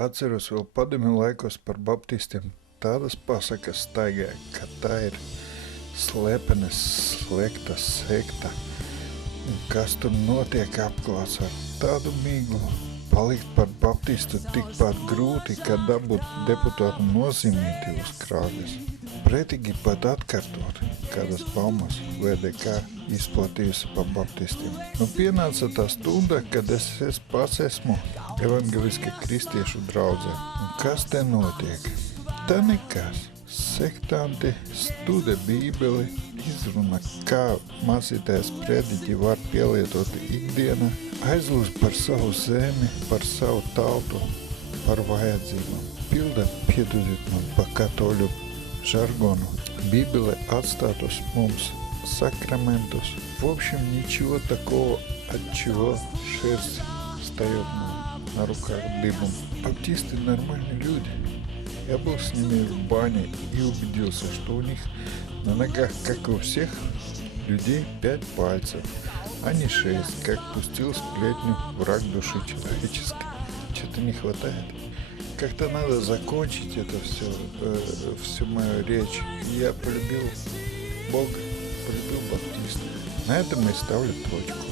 Atceros vēl padomju laikos par baptistiem tādas pasakas staigāja, ka tā ir slepena, slēgta sekta. Un kas tur notiek apklāts ar tādu miglu. Palikt par baptistu tikpat grūti, kā dabūt deputātu nozīmīti uz krāgas. Pretīgi pat atkārtot, kādas baumas VDK izplatījusi par baptistiem. Nu pienāca tā stunda, kad es pats esmu evangeliska kristiešu draudzē. Un kas te notiek? Tā nekas. Sektanti studē bībeli, izruna, kā mācītājs prediķi var pielietot ikdienā, aizlūdz par savu zemi, par savu tautu, par vajadzībām. Pilda, piedodiet man pa katoļu žargonu, Бибеле отстатус mums сакраментус. В общем, ничего такого, от чего шерсть встает на руках дыбом. Баптисты нормальные люди. Я был с ними в бане и убедился, что у них на ногах, как и у всех людей, 5 пальцев, а не 6, как пустил сплетню враг души человеческой. Что-то не хватает. Как-то надо закончить это все, всю мою речь. Я полюбил Бога, полюбил баптистов. На этом я ставлю точку.